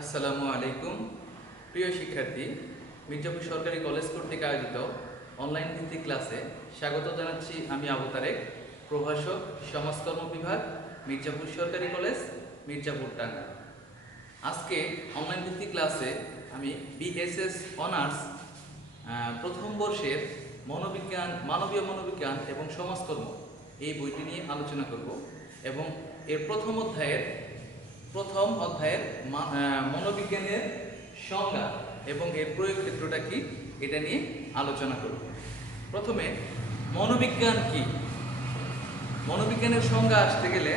আসসালামু আলাইকুম প্রিয় শিক্ষার্থী, মির্জাপুর সরকারি কলেজ কর্তৃক আয়োজিত অনলাইন ভিত্তিক ক্লাসে স্বাগত জানাচ্ছি। আমি আবু তারেক, প্রভাষক, সমাজকর্ম বিভাগ, মির্জাপুর সরকারি কলেজ, মির্জাপুর টাঙ্গাইল। আজকে অনলাইন ভিত্তিক ক্লাসে আমি বিএসএস অনার্স প্রথম বর্ষের মনোবিজ্ঞান, মানবীয় মনোবিজ্ঞান এবং সমাজকর্ম এই বইটি নিয়ে আলোচনা করব এবং এর প্রথম অধ্যায়ের মনোবিজ্ঞানের সংজ্ঞা এবং এর প্রয়োগ ক্ষেত্রটা কি এটা নিয়ে আলোচনা করব। প্রথমে মনোবিজ্ঞান কি? মনোবিজ্ঞানের সংজ্ঞা আসতে গেলে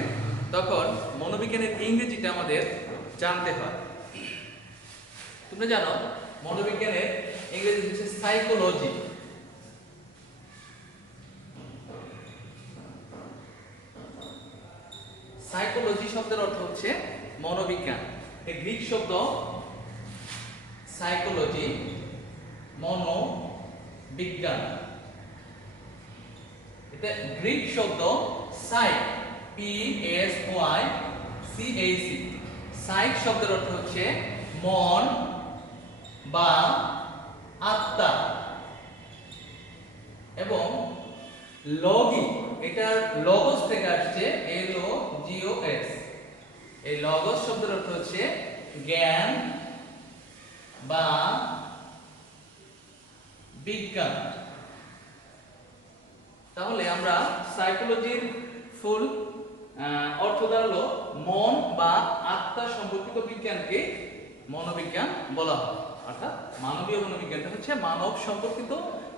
তখন মনোবিজ্ঞানের ইংরেজিটা আমাদের জানতে হয়। তোমরা জানো মনোবিজ্ঞানের ইংরেজি হচ্ছে সাইকোলজি। সাইকোলজি শব্দের অর্থ হচ্ছে মনোবিজ্ঞান। এই গ্রিক শব্দ সাইকোলজি, মনোবিজ্ঞান। এটা গ্রিক শব্দ সাইক, PSYCHC। সাইক শব্দের অর্থ হচ্ছে মন বা আত্মা, এবং লগি, এটা লগস থেকে আসছে, LOGOS। এই লগস শব্দের অর্থ হচ্ছে জ্ঞান বা বিজ্ঞান। তাহলে আমরা সাইকোলজির ফুল অর্থ দাঁড়ালো মন বা আত্মা সম্পর্কিত বিজ্ঞানকে মনোবিজ্ঞান বলা হয়। অর্থাৎ মানবীয় মনোবিজ্ঞানটা হচ্ছে মানব সম্পর্কিত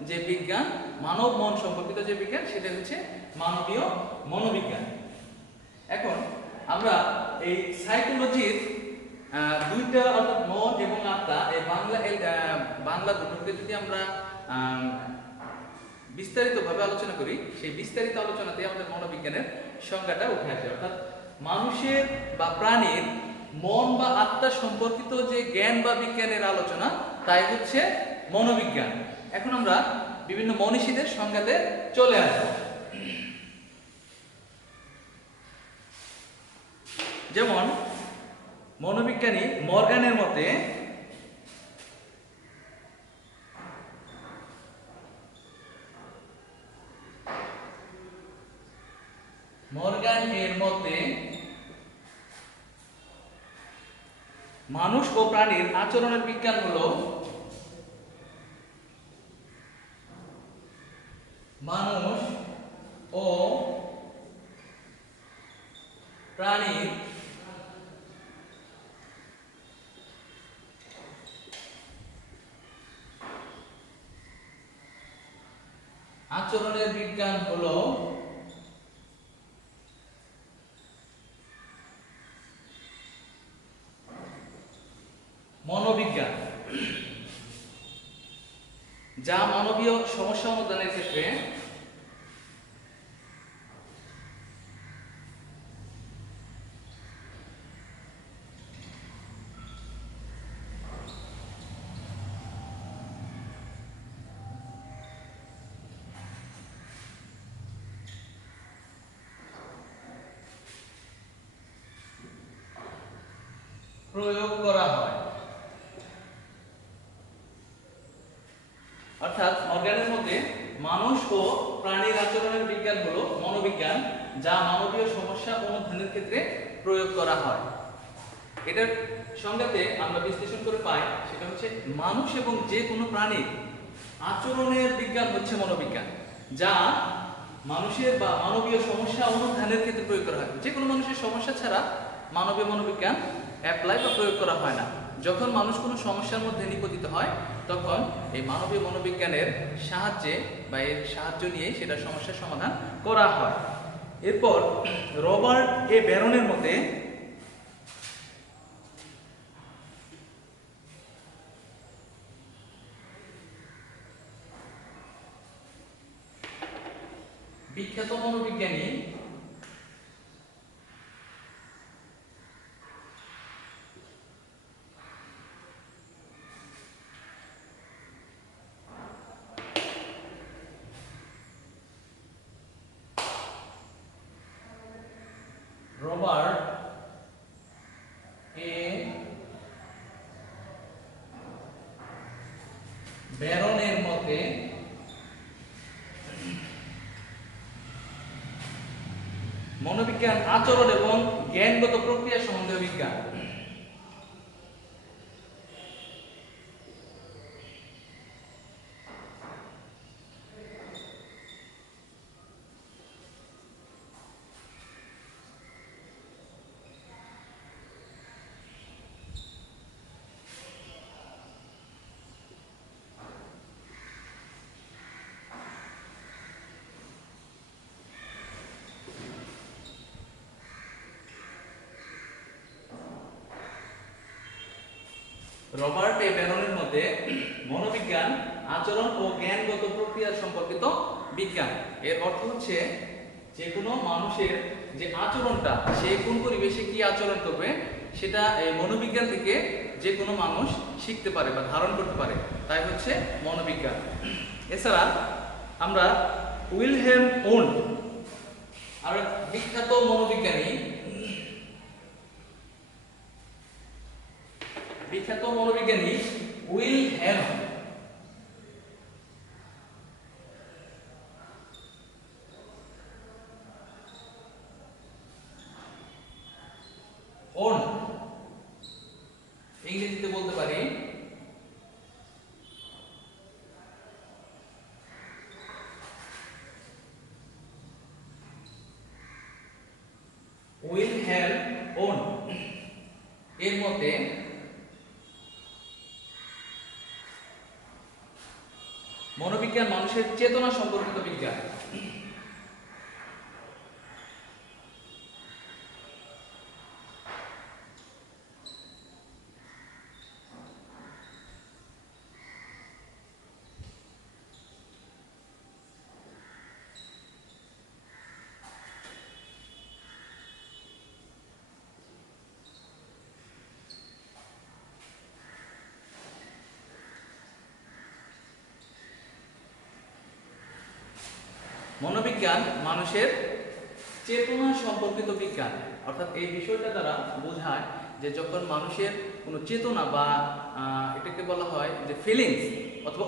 যে বিজ্ঞান, মানব মন সম্পর্কিত যে বিজ্ঞান, সেটা হচ্ছে মানবীয় মনোবিজ্ঞান। এখন আমরা এই সাইকোলজির দুইটা, অর্থাৎ মন এবং আত্মা, এই বাংলা দুটোকে যদি আমরা বিস্তারিতভাবে আলোচনা করি, সেই বিস্তারিত আলোচনাতে আমাদের মনোবিজ্ঞানের সংজ্ঞাটা উঠে আসে। অর্থাৎ মানুষের বা প্রাণীর মন বা আত্মা সম্পর্কিত যে জ্ঞান বা বিজ্ঞানের আলোচনা, তাই হচ্ছে মনোবিজ্ঞান। এখন আমরা বিভিন্ন মনীষীদের সংজ্ঞাতে চলে আসব। যেমন মনোবিজ্ঞানী মর্গানের মতে মানুষ ও প্রাণীর আচরণের বিজ্ঞান হলো মানুষ ও প্রাণীর আচরণের বিজ্ঞান হলো মনোবিজ্ঞান, যা মানবীয় সমস্যা সমাধানের ক্ষেত্রে প্রয়োগ করা হয়। অর্থাৎ মর্গানের মধ্যে মানুষ ও প্রাণীর আচরণের বিজ্ঞান হলো মনোবিজ্ঞান, যা মানবীয় সমস্যা অনুধানের ক্ষেত্রে প্রয়োগ করা হয়। এটার সংজ্ঞাতে আমরা বিশ্লেষণ করে পাই, সেটা হচ্ছে মানুষ এবং যে কোনো প্রাণীর আচরণের বিজ্ঞান হচ্ছে মনোবিজ্ঞান, যা মানুষের বা মানবীয় সমস্যা অনুধানের ক্ষেত্রে প্রয়োগ করা হয়। যে কোনো মানুষের সমস্যা ছাড়া মানবীয় মনোবিজ্ঞান অ্যাপ্লাই বা প্রয়োগ করা হয় না। যখন মানুষ কোনো সমস্যার মধ্যে নিপতিত হয়, তখন এই মানবীয় মনোবিজ্ঞানের সাহায্যে বা এর সাহায্য নিয়ে সেটা সমস্যার সমাধান করা হয়। এরপর রবার্ট এ ব্যারনের মতে বিখ্যাত মনোবিজ্ঞানী রবার্ট এ ব্যারনের মতে মনোবিজ্ঞান আচরণ এবং জ্ঞানগত প্রক্রিয়া সম্বন্ধীয় বিজ্ঞান। রবার্ট এ ব্যারনের মতে মনোবিজ্ঞান আচরণ ও জ্ঞানগত প্রক্রিয়া সম্পর্কিত বিজ্ঞান। এর অর্থ হচ্ছে যে কোনো মানুষের যে আচরণটা, সে কোন পরিবেশে কি আচরণ করবে সেটা এই মনোবিজ্ঞান থেকে যে কোনো মানুষ শিখতে পারে বা ধারণ করতে পারে, তাই হচ্ছে মনোবিজ্ঞান। এছাড়া আমরা উইলহেম ওন্ড আর বিখ্যাত মনোবিজ্ঞানী উইলহেম ওন্ড, ইংরেজিতে বলতে পারি উইলহেম ওন্ড এর মতে মনোবিজ্ঞান মানুষের চেতনা সম্পর্কিত বিজ্ঞান। মনোবিজ্ঞান মানুষের চেতনা সম্পর্কিত বিজ্ঞান, অর্থাৎ এই বিষয়টা দ্বারা বোঝায় যে যখন মানুষের কোনো চেতনা বা এটাকে বলা হয় যে ফিলিংস অথবা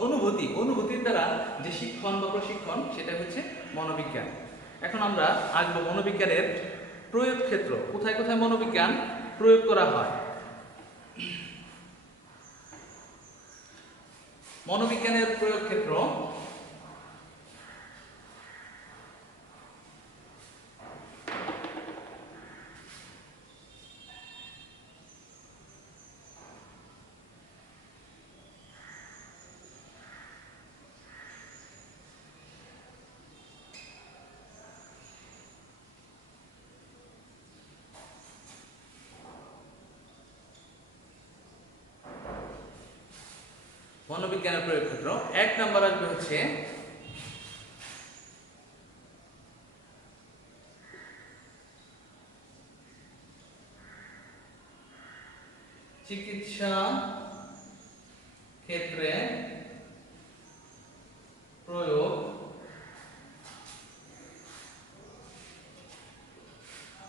অনুভূতির দ্বারা যে শিক্ষণ বা প্রশিক্ষণ, সেটা হচ্ছে মনোবিজ্ঞান। এখন আমরা আসবো মনোবিজ্ঞানের প্রয়োগ ক্ষেত্র, কোথায় কোথায় মনোবিজ্ঞান প্রয়োগ করা হয়। মনোবিজ্ঞানের প্রয়োগ ক্ষেত্র মনোবিজ্ঞানের প্রয়োগ ক্ষেত্র এক নাম্বার আসবে হচ্ছে চিকিৎসা ক্ষেত্রে প্রয়োগ,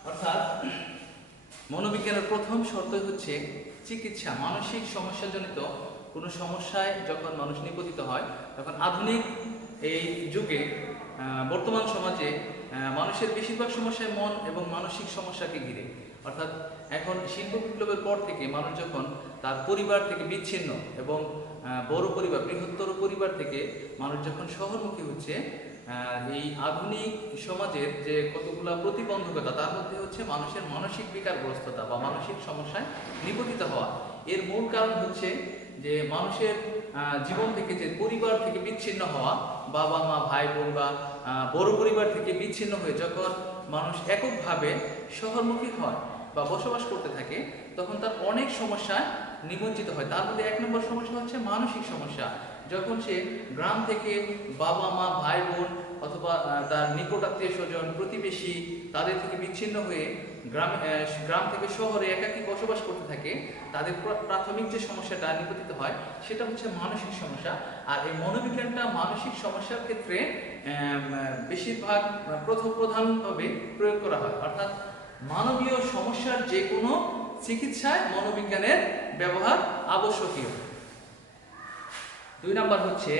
অর্থাৎ মনোবিজ্ঞানের প্রথম শর্ত হচ্ছে চিকিৎসা। মানসিক সমস্যাজনিত কোনো সমস্যায় যখন মানুষ নিপতিত হয়, তখন আধুনিক এই যুগে বর্তমান সমাজে মানুষের বেশিরভাগ সমস্যায় মন এবং মানসিক সমস্যাকে ঘিরে। অর্থাৎ এখন শিল্প বিপ্লবের পর থেকে মানুষ যখন তার পরিবার থেকে বিচ্ছিন্ন এবং বড় পরিবার, বৃহত্তর পরিবার থেকে মানুষ যখন শহরমুখী হচ্ছে, এই আধুনিক সমাজের যে কতগুলা প্রতিবন্ধকতা, তার মধ্যে হচ্ছে মানুষের মানসিক বিকারগ্রস্ততা বা মানসিক সমস্যায় নিপতিত হওয়া। এর মূল কারণ হচ্ছে যে মানুষের জীবন থেকে, যে পরিবার থেকে বিচ্ছিন্ন হওয়া, বাবা মা ভাই বোন বা বড় পরিবার থেকে বিচ্ছিন্ন হয়ে যখন মানুষ এককভাবে শহরমুখী হয় বা বসবাস করতে থাকে, তখন তার অনেক সমস্যায় নিমজ্জিত হয়। তার মধ্যে এক নম্বর সমস্যা হচ্ছে মানসিক সমস্যা। যখন সে গ্রাম থেকে বাবা মা ভাই বোন অথবা তার নিকট আত্মীয় স্বজন প্রতিবেশী তাদের থেকে বিচ্ছিন্ন হয়ে গ্রাম থেকে শহরে একাকী বসবাস করতে থাকে, তাদের প্রাথমিক যে সমস্যাটা নিপতিত হয় সেটা হচ্ছে মানসিক সমস্যা। আর এই মনোবিজ্ঞানটা মানসিক সমস্যার ক্ষেত্রে বেশিরভাগ প্রধানভাবে প্রয়োগ করা হয়। অর্থাৎ মানবীয় সমস্যার যে কোনো চিকিৎসায় মনোবিজ্ঞানের ব্যবহার আবশ্যকীয়। 2 নাম্বার হচ্ছে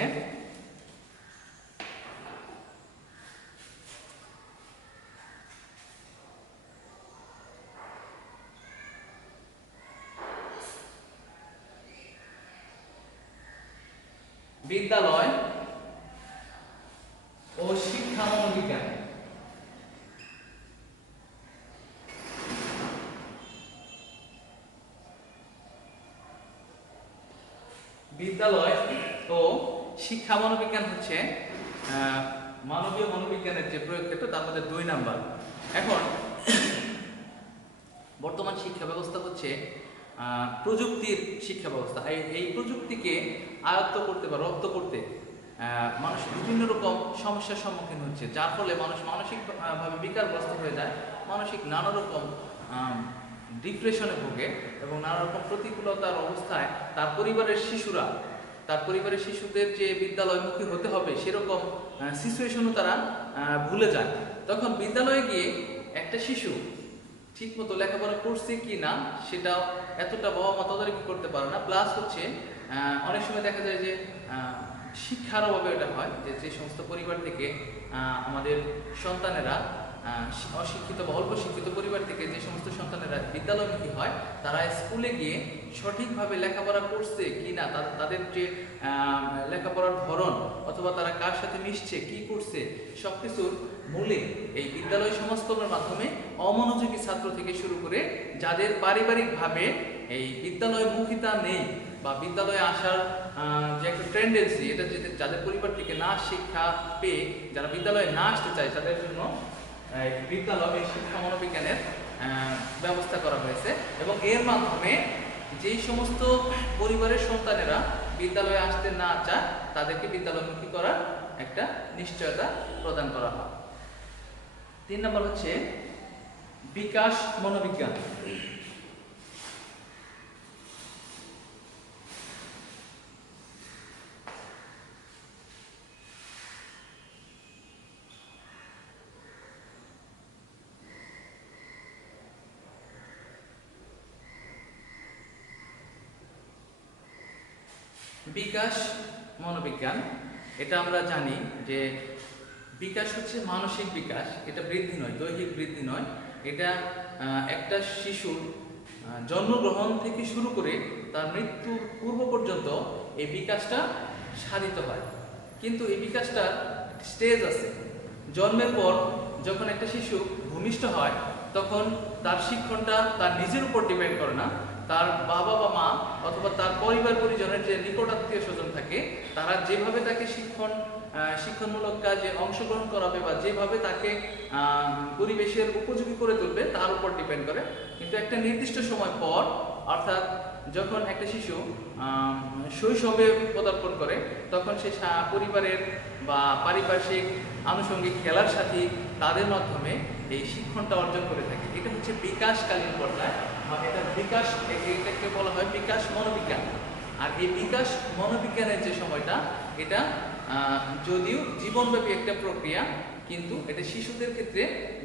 বিদ্যালয় ও শিক্ষা মনোবিজ্ঞান। বিদ্যালয় ও শিক্ষা মনোবিজ্ঞান হচ্ছে মানবীয় মনোবিজ্ঞানের যে প্রয়োগ ক্ষেত্র, তার মধ্যে 2 নাম্বার। এখন বর্তমান শিক্ষা ব্যবস্থা হচ্ছে প্রযুক্তির শিক্ষা ব্যবস্থা। এই প্রযুক্তিকে আয়ত্ত করতে বা রপ্ত করতে মানুষ বিভিন্ন রকম সমস্যার সম্মুখীন হচ্ছে, যার ফলে মানুষ মানসিকভাবে বিকারগ্রস্ত হয়ে যায়, মানসিক নানা রকম ডিপ্রেশনে ভোগে এবং নানা রকম প্রতিকূলতার অবস্থায় তার পরিবারের শিশুদের যে বিদ্যালয়মুখী হতে হবে সেরকম সিচুয়েশনও তারা ভুলে যায়। তখন বিদ্যালয়ে গিয়ে একটা শিশু ঠিকমতো লেখাপড়া করছে কি না সেটাও এতটা বাবা মা তদারকি করতে পারে না। প্লাস হচ্ছে অনেক সময় দেখা যায় যে শিক্ষার অভাবে এটা হয় যে সমস্ত পরিবার থেকে আমাদের সন্তানেরা অশিক্ষিত বা অল্প শিক্ষিত পরিবার থেকে যে সমস্ত সন্তানেরা বিদ্যালয়মুখী হয়, তারা স্কুলে গিয়ে সঠিকভাবে লেখাপড়া করছে কি না, তাদের যে লেখাপড়ার ধরন অথবা তারা কার সাথে মিশছে, কি করছে, সবকিছুর মূলে এই বিদ্যালয় সমাজকর্মের মাধ্যমে অমনোযোগী ছাত্র থেকে শুরু করে যাদের পারিবারিকভাবে এই বিদ্যালয়মুখিতা নেই বা বিদ্যালয়ে আসার যে একটা টেন্ডেন্সি, এটা যাদের পরিবার থেকে না শিক্ষা পেয়ে যারা বিদ্যালয়ে না আসতে চায়, তাদের জন্য বিদ্যালয় শিক্ষা মনোবিজ্ঞানের ব্যবস্থা করা হয়েছে। এবং এর মাধ্যমে যেই সমস্ত পরিবারের সন্তানেরা বিদ্যালয়ে আসতে না চায় তাদেরকে বিদ্যালয়মুখী করার একটা নিশ্চয়তা প্রদান করা হয়। 3 নম্বর হচ্ছে বিকাশ মনোবিজ্ঞান। বিকাশ মনোবিজ্ঞান, এটা আমরা জানি যে বিকাশ হচ্ছে মানসিক বিকাশ, এটা বৃদ্ধি নয়, দৈহিক বৃদ্ধি নয়। এটা একটা শিশুর জন্মগ্রহণ থেকে শুরু করে তার মৃত্যুর পূর্ব পর্যন্ত এই বিকাশটা সাধিত হয়। কিন্তু এই বিকাশটা স্টেজ আছে। জন্মের পর যখন একটা শিশু ভূমিষ্ঠ হয় তখন তার শিক্ষণটা তার নিজের উপর ডিপেন্ড করে না, তার বাবা বা মা অথবা তার পরিবার পরিজনের যে নিকটাত্মীয় স্বজন থাকে তারা যেভাবে তাকে শিক্ষণমূলক কাজে অংশগ্রহণ করাবে বা যেভাবে তাকে পরিবেশের উপযোগী করে তুলবে তার উপর ডিপেন্ড করে। কিন্তু একটা নির্দিষ্ট সময় পর, অর্থাৎ যখন একটা শিশু শৈশবে পদার্পণ করে, তখন সে পরিবারের বা পারিপার্শ্বিক আনুষঙ্গিক খেলার সাথী তাদের মাধ্যমে এই শিক্ষণটা অর্জন করে থাকে। এটা হচ্ছে বিকাশকালীন পর্যায়ে, এটাকে বলা হয় বিকাশ মনোবিজ্ঞান। আর এই বিকাশ মনোবিজ্ঞানের যে সময়টা, এটা যদিও জীবনব্যাপী একটা প্রক্রিয়া, কিন্তু এটা শিশুদের ক্ষেত্রে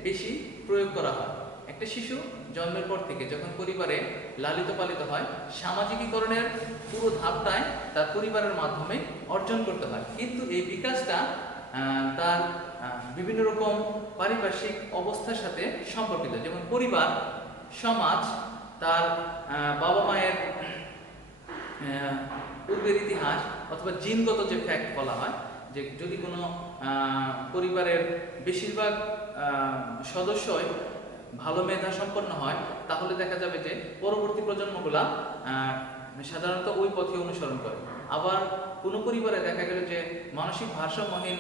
বেশি প্রয়োগ করা হয়। একটা শিশু জন্মের পর থেকে যখন পরিবারে লালিত পালিত হয়, সামাজিকীকরণের পুরো ধাপটায় তার পরিবারের মাধ্যমে অর্জন করতে হয়। কিন্তু এই বিকাশটা তার বিভিন্ন রকম পারিপার্শ্বিক অবস্থার সাথে সম্পর্কিত, যেমন পরিবার, সমাজ, তার বাবা মায়ের পূর্বের ইতিহাস অথবা জিনগত যে ফ্যাক্ট বলা হয়, যে যদি কোনো পরিবারের বেশিরভাগ সদস্যই ভালো মেধা সম্পন্ন হয়, তাহলে দেখা যাবে যে পরবর্তী প্রজন্মগুলা সাধারণত ওই পথে অনুসরণ করে। আবার কোনো পরিবারে দেখা গেল যে মানসিক ভারসাম্যহীন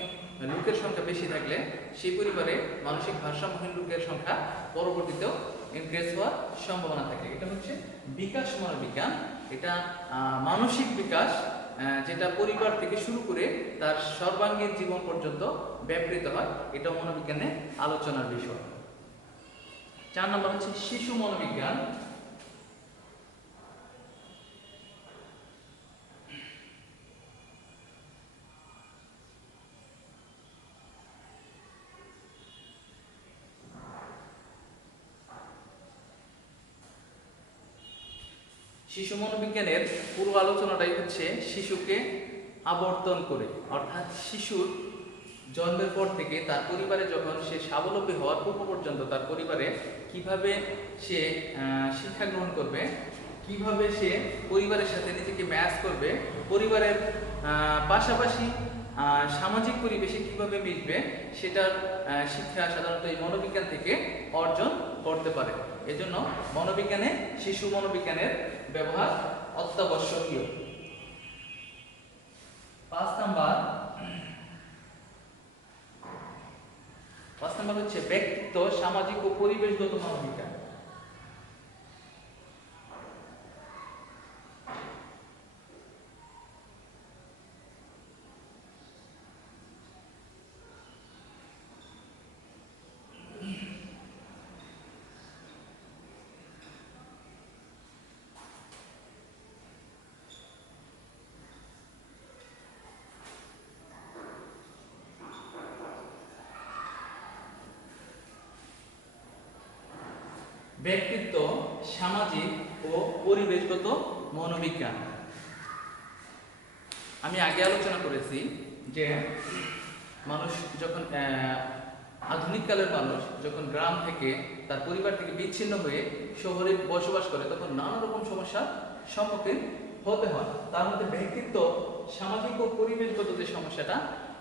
লোকের সংখ্যা বেশি থাকলে সেই পরিবারে মানসিক ভারসাম্যহীন লোকের সংখ্যা পরবর্তীতেও ইনক্রিজ হওয়ার সম্ভাবনা থাকে। এটা হচ্ছে বিকাশ মনোবিজ্ঞান। এটা মানসিক বিকাশ, যেটা পরিবার থেকে শুরু করে তার সর্বাঙ্গীন জীবন পর্যন্ত ব্যবহৃত হয়, এটা মনোবিজ্ঞানের আলোচনার বিষয়। 4 নম্বর হচ্ছে শিশু মনোবিজ্ঞান। শিশু মনোবিজ্ঞানের পুরো আলোচনাটাই হচ্ছে শিশুকে আবর্তন করে, অর্থাৎ শিশুর জন্মের পর থেকে তার পরিবারে যখন সে স্বাবলম্বী হওয়ার পূর্ব পর্যন্ত তার পরিবারে কিভাবে সে শিক্ষা গ্রহণ করবে, কিভাবে সে পরিবারের সাথে নিজেকে ম্যাচ করবে, পরিবারের পাশাপাশি সামাজিক পরিবেশে কিভাবে মিশবে, সেটার শিক্ষা সাধারণত এই মনোবিজ্ঞান থেকে অর্জন করতে পারে। এজন্য মনোবিজ্ঞানে শিশু মনোবিজ্ঞানের ব্যবহার অত্যাবশ্যকীয়। 5 নাম্বার হচ্ছে ব্যক্তিত্ব, সামাজিক ও পরিবেশগত মনোবিজ্ঞান। ব্যক্তিত্ব, সামাজিক ও পরিবেশগত মনোবিজ্ঞান। আমি আগে আলোচনা করেছি যে মানুষ যখন আধুনিক কালের মানুষ যখন গ্রাম থেকে তার পরিবার থেকে বিচ্ছিন্ন হয়ে শহরে বসবাস করে, তখন নানা রকম সমস্যার সম্মুখীন হতে হয়। তার মধ্যে ব্যক্তিত্ব, সামাজিক ও পরিবেশগত যে সমস্যাটা,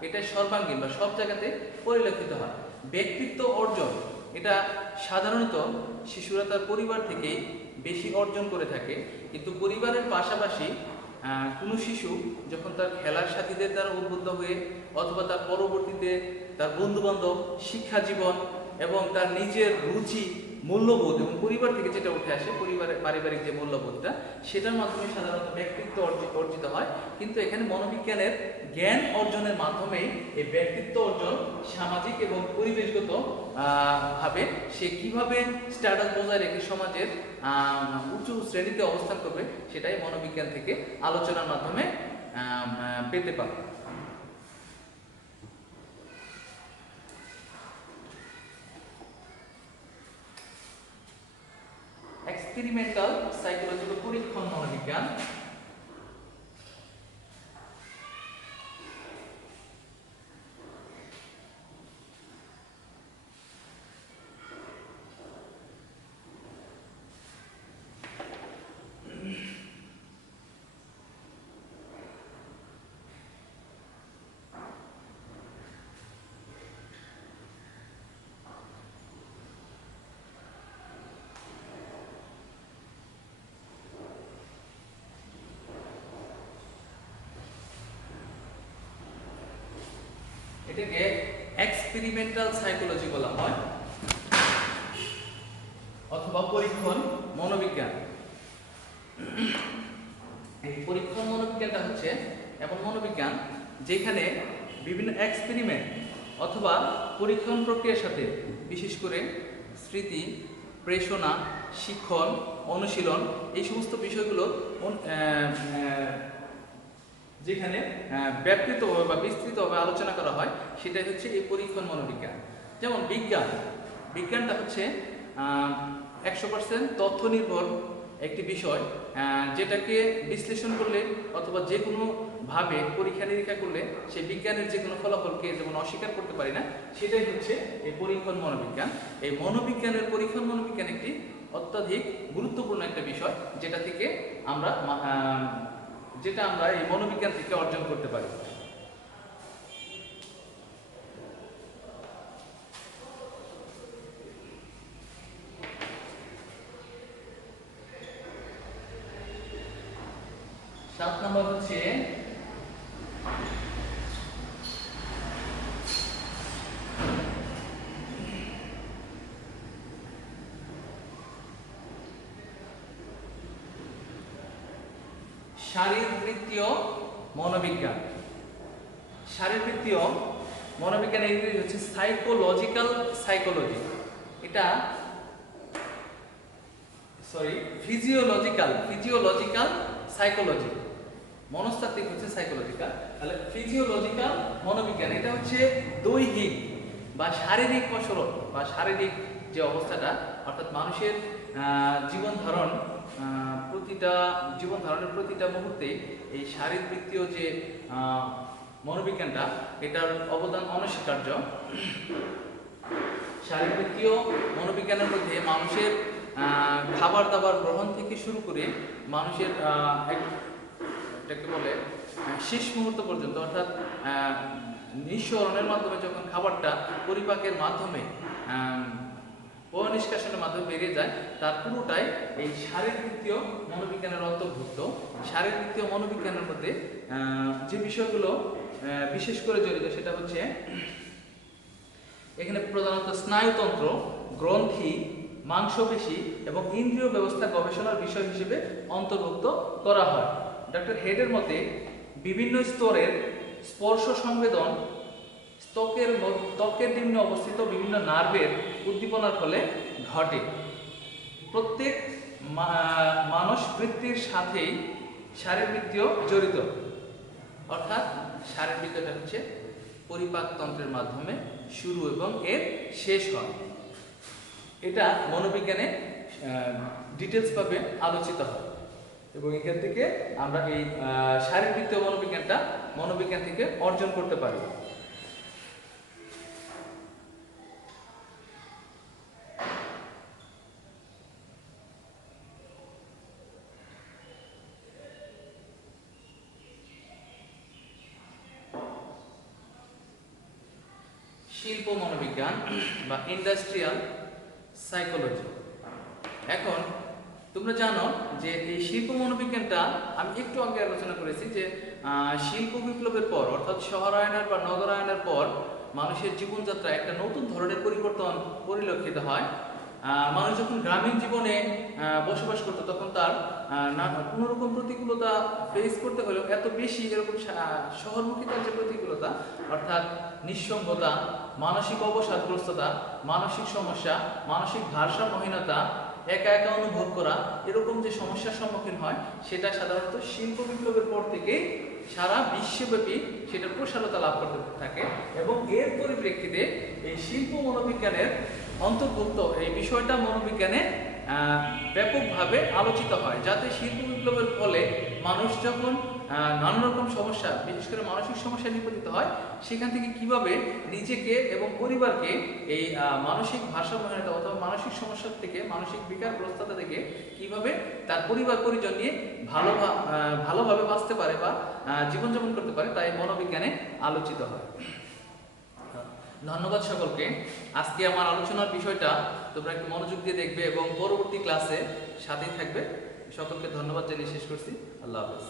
এটা সর্বাঙ্গীন বা সব জায়গাতে পরিলক্ষিত হয়। ব্যক্তিত্ব অর্জন এটা সাধারণত শিশুরা তার পরিবার থেকে বেশি অর্জন করে থাকে, কিন্তু পরিবারের পাশাপাশি কোনো শিশু যখন তার খেলার সাথীদের দ্বারা উদ্বুদ্ধ হয়ে অথবা তার পরবর্তীতে তার বন্ধুবান্ধব, শিক্ষা জীবন এবং তার নিজের রুচি, মূল্যবোধ এবং পরিবার থেকে যেটা উঠে আসে, পরিবারের পারিবারিক যে মূল্যবোধটা, সেটার মাধ্যমে সাধারণত ব্যক্তিত্ব অর্জিত হয়। কিন্তু এখানে মনোবিজ্ঞানের জ্ঞান অর্জনের মাধ্যমে এই ব্যক্তিত্ব অর্জন সামাজিক এবং পরিবেশগত ভাবে সে কিভাবে স্ট্যাটাস বজায় রেখে সমাজের উঁচু শ্রেণীতে অবস্থান করবে, সেটাই মনোবিজ্ঞান থেকে আলোচনার মাধ্যমে পেতে পারে। এক্সপেরিমেন্টাল সাইকোলজি বা পরীক্ষণ মনোবিজ্ঞান। এটাকে এক্সপেরিমেন্টাল সাইকোলজি বলা হয় অথবা পরীক্ষণ মনোবিজ্ঞান। এই পরীক্ষণ মনোবিজ্ঞানটা হচ্ছে এমন মনোবিজ্ঞান যেখানে বিভিন্ন এক্সপেরিমেন্ট অথবা পরীক্ষণ প্রক্রিয়ার সাথে বিশেষ করে স্মৃতি, প্রেষণা, শিক্ষণ, অনুশীলন, এই সমস্ত বিষয়গুলো যেখানে ব্যাপৃতভাবে বা বিস্তৃতভাবে আলোচনা করা হয়, সেটাই হচ্ছে এই পরীক্ষণ মনোবিজ্ঞান। যেমন বিজ্ঞানটা হচ্ছে 100% তথ্য নির্ভর একটি বিষয়, যেটাকে বিশ্লেষণ করলে অথবা যে কোনো ভাবে পরীক্ষা নিরীক্ষা করলে সেই বিজ্ঞানের যে কোনো ফলাফলকে যেমন অস্বীকার করতে পারি না, সেটাই হচ্ছে এই পরীক্ষণ মনোবিজ্ঞান। এই মনোবিজ্ঞানের পরীক্ষণ মনোবিজ্ঞান একটি অত্যাধিক গুরুত্বপূর্ণ একটা বিষয়, যেটা আমরা এই মনোবিজ্ঞান থেকে অর্জন করতে পারি। সাত নম্বর হচ্ছে শারীরবৃত্তীয় মনোবিজ্ঞান। শারীরবৃত্তীয় মনোবিজ্ঞানের ইংরেজি হচ্ছে সাইকোলজিক্যাল সাইকোলজি। এটা ফিজিওলজিক্যাল সাইকোলজি। মনস্তাত্ত্বিক হচ্ছে সাইকোলজিক্যাল, তাহলে ফিজিওলজিক্যাল মনোবিজ্ঞান এটা হচ্ছে দৈহিক বা শারীরিক কসরত বা শারীরিক যে অবস্থাটা, অর্থাৎ মানুষের জীবন ধারণ প্রতিটা জীবন ধারণের প্রতিটা মুহূর্তে এই শারীরবৃত্তীয় যে মনোবিজ্ঞানটা, এটার অবদান অনস্বীকার্য। শারীরবৃত্তীয় মনোবিজ্ঞানের মধ্যে মানুষের খাবার দাবার গ্রহণ থেকে শুরু করে মানুষের এটাকে বলে শেষ মুহূর্ত পর্যন্ত, অর্থাৎ নিঃসরণের মাধ্যমে যখন খাবারটা পরিপাকের মাধ্যমে নিষ্কাশনের মাধ্যমে বেরিয়ে যায়, তার পুরোটাই এই শারীরবৃত্তীয় মনোবিজ্ঞানের অন্তর্ভুক্ত। শারীরবৃত্তীয় মনোবিজ্ঞানের মধ্যে যে বিষয়গুলো বিশেষ করে জড়িত সেটা হচ্ছে এখানে প্রধানত স্নায়ুতন্ত্র, গ্রন্থি, মাংসপেশি এবং ইন্দ্রিয় ব্যবস্থা গবেষণার বিষয় হিসেবে অন্তর্ভুক্ত করা হয়। ডক্টর হেডের মতে বিভিন্ন স্তরের স্পর্শ সংবেদন ত্বকের নিম্নে অবস্থিত বিভিন্ন নার্ভের উদ্দীপনার ফলে ঘটে। প্রত্যেক মানসবৃত্তির সাথেই শারীরবৃত্তীয় জড়িত, অর্থাৎ শারীরবৃত্তিটা হচ্ছে পরিপাকতন্ত্রের মাধ্যমে শুরু এবং এর শেষ হয়। এটা মনোবিজ্ঞানে ডিটেলস ভাবে আলোচিত হয় এবং এখান থেকে আমরা এই শারীরবৃত্তীয় মনোবিজ্ঞানটা মনোবিজ্ঞান থেকে অর্জন করতে পারি। শিল্প মনোবিজ্ঞান বা ইন্ডাস্ট্রিয়াল সাইকোলজি। এখন তোমরা জানো যে এই শিল্প মনোবিজ্ঞানটা আমি একটু আগে আলোচনা করেছি যে শিল্প বিপ্লবের পর, অর্থাৎ শহরায়নের বা নগরায়নের পর মানুষের জীবনযাত্রা একটা নতুন ধরনের পরিবর্তন পরিলক্ষিত হয়। মানুষ যখন গ্রামীণ জীবনে বসবাস করতো তখন তার কোনো রকম প্রতিকূলতা ফেস করতে হলেও এত বেশি এরকম শহরমুখিতার যে প্রতিকূলতা, অর্থাৎ নিঃসঙ্গতা, মানসিক অবসাদগ্রস্ততা, মানসিক সমস্যা, মানসিক ভারসাম্যহীনতা, একা একা অনুভব করা, এরকম যে সমস্যার সম্মুখীন হয় সেটা সাধারণত শিল্প বিপ্লবের পর থেকে সারা বিশ্বব্যাপী সেটা প্রসারতা লাভ করতে থাকে এবং এর পরিপ্রেক্ষিতে এই শিল্প মনোবিজ্ঞানের অন্তর্ভুক্ত এই বিষয়টা মনোবিজ্ঞানে ব্যাপকভাবে আলোচিত হয়, যাতে শিল্প বিপ্লবের ফলে মানুষ যখন নানা রকম সমস্যা, বিশেষ করে মানসিক সমস্যা নিপতিত হয়, সেখান থেকে কিভাবে নিজেকে এবং পরিবারকে এই মানসিক ভারসাম্যহীনতা অথবা মানসিক সমস্যা থেকে, মানসিক বিকারগ্রস্ততা থেকে কিভাবে তার পরিবার পরিজন নিয়ে ভালোভাবে বাঁচতে পারে বা জীবনযাপন করতে পারে, তাই মনোবিজ্ঞানে আলোচিত হয়। ধন্যবাদ সকলকে। আজকে আমার আলোচনার বিষয়টা তোমরা একটু মনোযোগ দিয়ে দেখবে এবং পরবর্তী ক্লাসে সাথেই থাকবে। সকলকে ধন্যবাদ জানিয়ে শেষ করছি। আল্লাহ হাফেজ।